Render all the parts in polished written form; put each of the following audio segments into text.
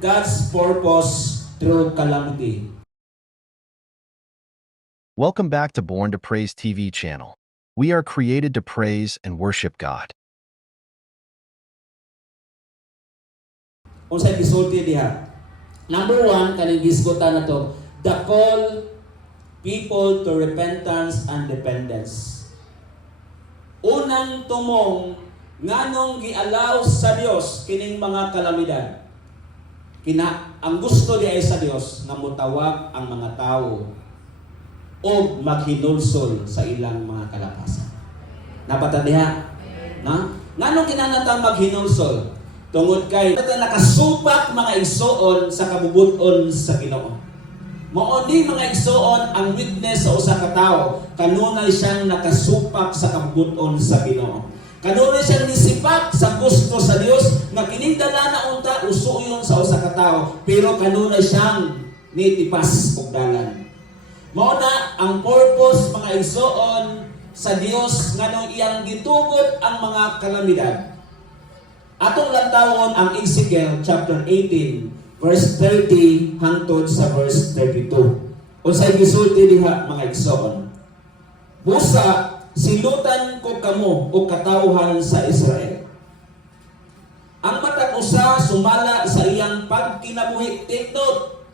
God's purpose through calamity. Welcome back to Born to Praise TV channel. We are created to praise and worship God. Unsay gisulti diha? Number 1, kaning gisgutan na to, the call people to repentance and dependence. Unang tumong nganong gialaw sa Dios kining mga kalamidad. Ang gusto diay sa Dios nga mutawag ang mga tao o maghinulsol sa ilang mga kalapasan. Napata diha? Na? Nganong kinahanglan maghinulsol? Tungod kay nakasupak mga igsoon sa kabubuton sa Ginoo. Mao ni mga igsoon ang witness sa usa ka tawo, kanunay siyang nakasupak sa kabubuton sa Ginoo. Kanunay siyang nisipak sa gusto sa Dios nga kining dala na unta usuyon sa usa ka tawo, pero kanunay siyang nitipas og dalan. Mao na ang purpose mga igsoon sa Dios nganong iyang gitugot ang mga kalamidad. Atong lantawon ang Ezekiel chapter 18 verse 30 hangtod sa verse 32. Unsay gisulti diha mga igsoon? Busa silutan ko kamo o katawhan sa Israel. Ang matag usa sumala sa iyang pagkinabuhi. Take note.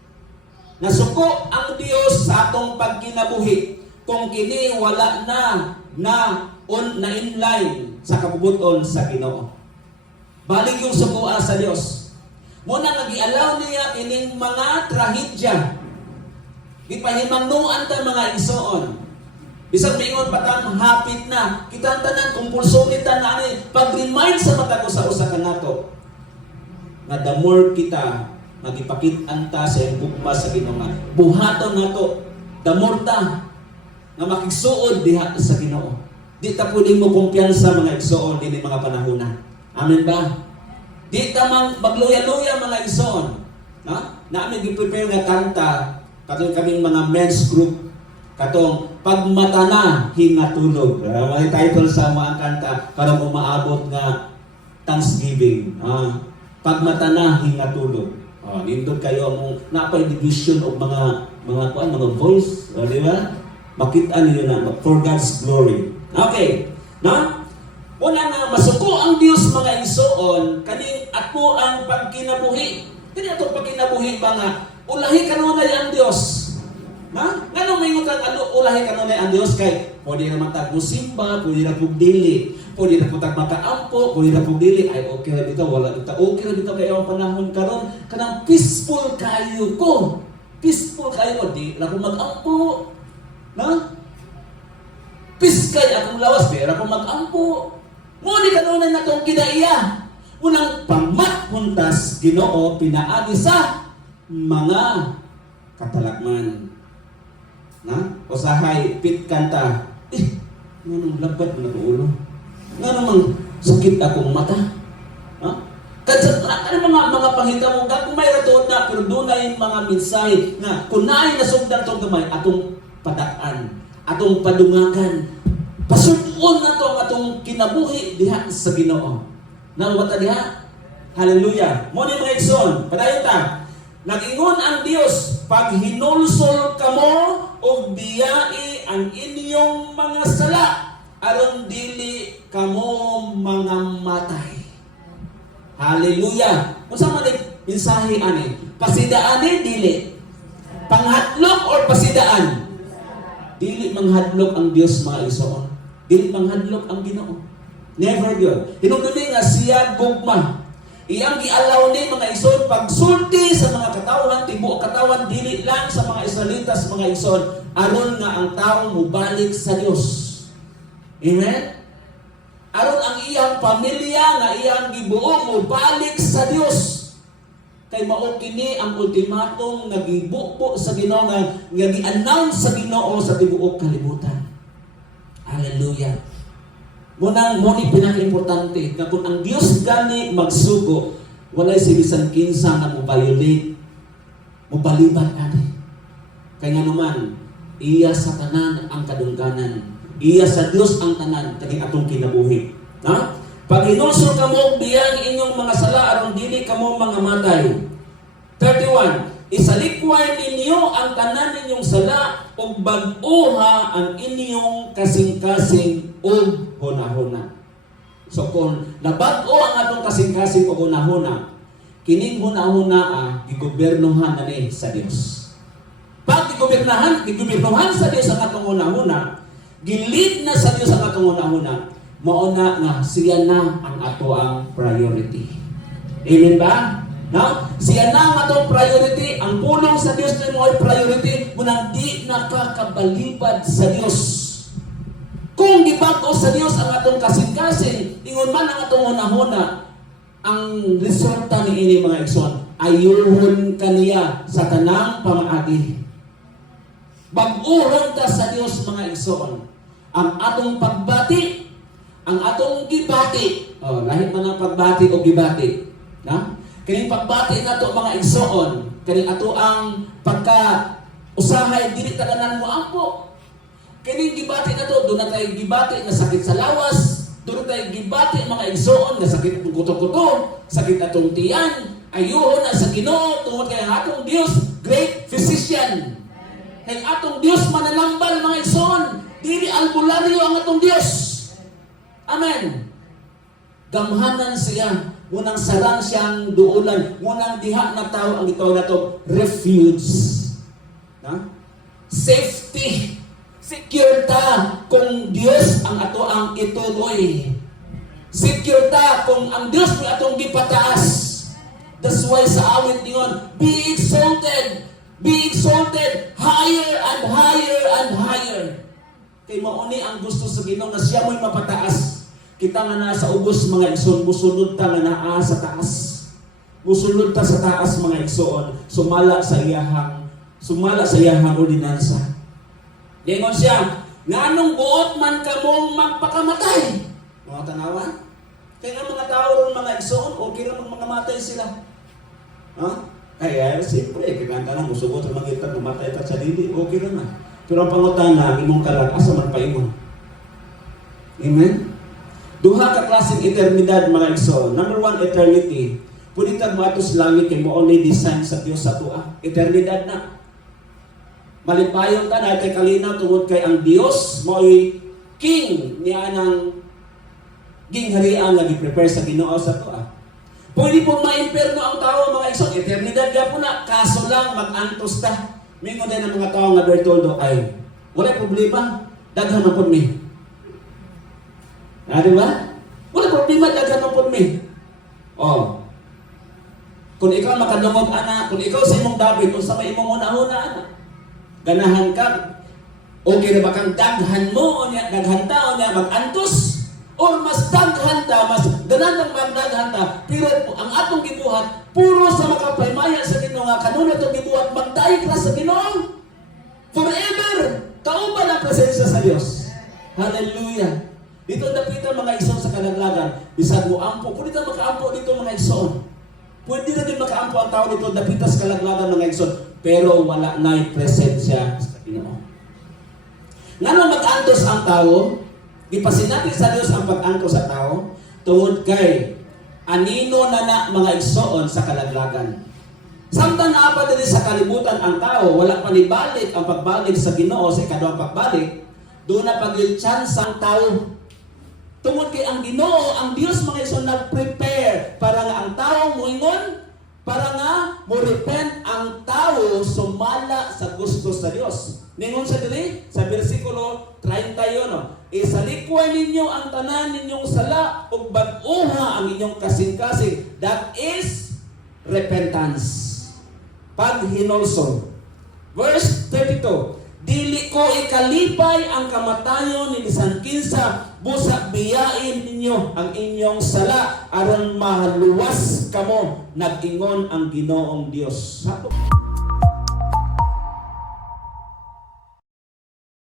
Nasuko ang Dios sa atong pagkinabuhi kung kini wala na inline sa kabubuton sa Ginoo. Balik yung sukuan sa Dios. Muna nagialaw niya kining mga trahedya. Gipahimangnuan ta mga igsoon. Bisag mingon patang hapit na, kitang tanan kumpulsyon ta na ani pag-remind sa mata ko sa usa ka nato. Nga the more kita magipakit-an ta sa bugma sa Ginoo, buhaton nato the more ta nga makigsuod diha sa Ginoo. Di ta pwedeng mo kumpiyansa mga igsoon dinhi mga panahon na. Amen ba? Di ta magluya-luya mga igsoon. Namin gi-prepare nga kanta katong kaming mga men's group katong pagmata na hingatulog. May title sa mga kanta karong umaabot nga Thanksgiving. Pagmata na hingatulog. Nindot kayo mong napay division of mga voice, di ba? Makita niyo na for God's glory. Okay. Una na masuko ang Dios mga igsoon kaning ato ang pagkinabuhi. Kani ato pagkinabuhi ba nga ulahi kanunay ang Dios. Ngano may utang ulahi kanunay ang Dios kay pwede naman tag musimba, pwede na pug dili, pwede na pug makaampo, pwede na pug dili ay okay ra bitaw wala bitaw okay ra bitaw kay ang panahon karon kanang peaceful kayo ko. Peaceful kayo ko di ra ko magampo. Peace kay akong lawas pero ako magampo. Muli kanunay na itong kinaiya. Unang pamat-huntas Ginoo pinaagi sa mga katalagman. Usahay, pit kanta. Nanong labat mo na ito ulo? Nanong sakit akong mata? Kasi mga panghita mo, kung may ratoon na, pero doon na yung mga mensahe na kung naay nasugdan itong gamay, atong padaan, atong padungakan, pasuon na ito ang atong kinabuhi diha sa Ginoo. Nawata diha? Hallelujah. Muna mga igsoon, padayon ta. Nag-ingon ang Dios, pag hinulsol kamo o biyai ang inyong mga sala, aron dili kamo mga matay. Hallelujah. Kung saan man mensahe ani? Pasidaan dili. Panghatlok or pasidaan? Dili manghadlok ang Dios mga igsoon. Dili manghadlok ang Ginoo. Never yun. Hinugdumi nga siya gugma. Iyang gialaw ni mga igsoon pagsulti sa mga katawan, tibuok katawan, dili lang sa mga Israelitas, mga igsoon, aron nga ang tao mubalik sa Dios. Amen? Aron ang iyang pamilya nga iyang gibuo mubalik sa Dios. Kay mao kini ang ultimatum nga gibuo sa Ginoo nga gi-announce sa Ginoo sa tibuok kalibutan. Hallelujah. Munang muni pinaka-importante na kung ang Dios gani magsugo, walay si bisan kinsa na mo-violate, mo-baliban ani. Kaya nga naman, iya sa tanan ang kadungganan. Iya sa Dios ang tanan kani atong kinabuhi. Pag inulsol kamo biyang inyong mga sala aron dili kamo mga matay. 31. Isalikway ninyo ang tanan ninyong sala ug bag-oha ang inyong kasing-kasing ug hunahuna. So kung nabag-o ang atong kasing-kasing ug hunahuna, kining hunahuna gigobernohan na ni sa Dios. Pag gigobernohan sa Dios ang atong hunahuna, gilid na sa Dios ang atong hunahuna, mauna nga siya na ang ato ang priority. Amen ba? No? Siya na ang atong priority, ang pulong sa Dios na mo ay priority, munang di nakakabalibad sa Dios. Kung gibag-o sa Dios ang atong kasing-kasing, ingon man ang atong hunahuna, ang resulta ni ini mga igsoon, ayuhon kaniya sa tanang pamaagi. Bag-uhon ta sa Dios mga igsoon. Ang atong pagbati, ang atong gibati, lahit man ang pagbati o gibati, na? Kaning pagbati nato mga igsoon, kaning ato ang pagka-usahay dili tanan mo ampo. Kaning gibati nato, do na tay gibati nga sakit sa lawas, do na tay gibati mga igsoon nga sakit ng kuto-kuto, sakit atong tiyan, ayuhon na sa Ginoo tungod kay ang atong Dios, great physician. Kay atong Dios mananambal mga igsoon, dili albularyo ang atong Dios. Amen. Gamhanan siya. Munang sarang siyang duulan. Munang diha na tao ang itaw na to refuge. Na? Safety. Secure ta kung Dios ang ato ang ituloy. Secure ta kung ang Dios may atong gipataas. That's why sa awit niyon, be exalted. Be exalted higher and higher and higher. Kay mauni ang gusto sa Ginoo na siya mo'y mapataas. Kita nga nasa ubos mga igsoon, musunod ta nga naa sa taas. Musunod ta sa taas mga igsoon, sumala sa iyahang ordinansa. Dingon siya, nganong buot man kamong magpakamatay. Mga tanawan? Kaya nga mga tao ron mga igsoon, okay ra magmakamatay sila. Kaya siyempre, kaganda na musugot ang mga itag mamatay ta sa dili, okay ra man. Pero ang pangutana, imong kalag, asa man pa imong? Amen? Duha ka klaseng eternidad mga igsoon. Number 1, eternity. Pwede kang matos langit kay mo only design sa Dios sa tua. Eternidad na. Malipayon ka na kay kalinaw tungod kay ang Dios mo'y king niya ng gingharian nga gi-prepare sa Ginoo sa tua. Pwede po ma-imperno ang tao mga igsoon. Eternidad ya po na. Kaso lang mag-antos ta. Mingon din ang mga tao nga Bertoldo ay wala problema. Daghan na po mi. Diba? Wala problema, daghan mo po mi. Kung ikaw makadungog ana, kung ikaw sa imong David, kung sa may imong una-una ana, ganahan ka, okay na ba kang daghan mo, o niya, daghan ta, o niya, mag-antos, or mas daghan ta, mas ganang magdaghan ta, pero ang atong gibuhat, puro sa makapaymaya sa Ginoo nga, kanuna itong gibuhat, magdaig na sa Ginoo. Forever, kauban ang presensya sa Diyos. Hallelujah. Dito dapitan mga igsoon sa kalaglagan, bisag mo ampo, pwede ka makaampo dito mga igsoon. Pwede na din makaampo ang tao dito dapitan sa kalaglagan mga igsoon, pero wala na'y presensya sa Ginoo. Ngano mag-antos ang tao? Ipasinati sa Dios ang pag-antos sa tao tungod kay anino na mga igsoon sa kalaglagan. Samtang naapa din sa kalibutan ang tao, wala pa ni balik ang pagbalik sa Ginoo sa ikaduhang pagbalik, doon na pag-chance ang tao. Tungod kay ang Ginoo, ang Dios mga igsoon nag-prepare para nga ang tao moingon, para nga mo-repent ang tao sumala sa gusto sa Dios. Ningon sa dili sa bersikulo 31, isalikway ninyo ang tanan ninyong sala ug bag-oha ang inyong kasing-kasing. That is repentance. Paghinulsol. Verse 32. Dili ko ikalipay ang kamatayon ni bisan kinsa, busa biyain ninyo ang inyong sala aron maluwas kamo, nag-ingon ang Ginoong Dios.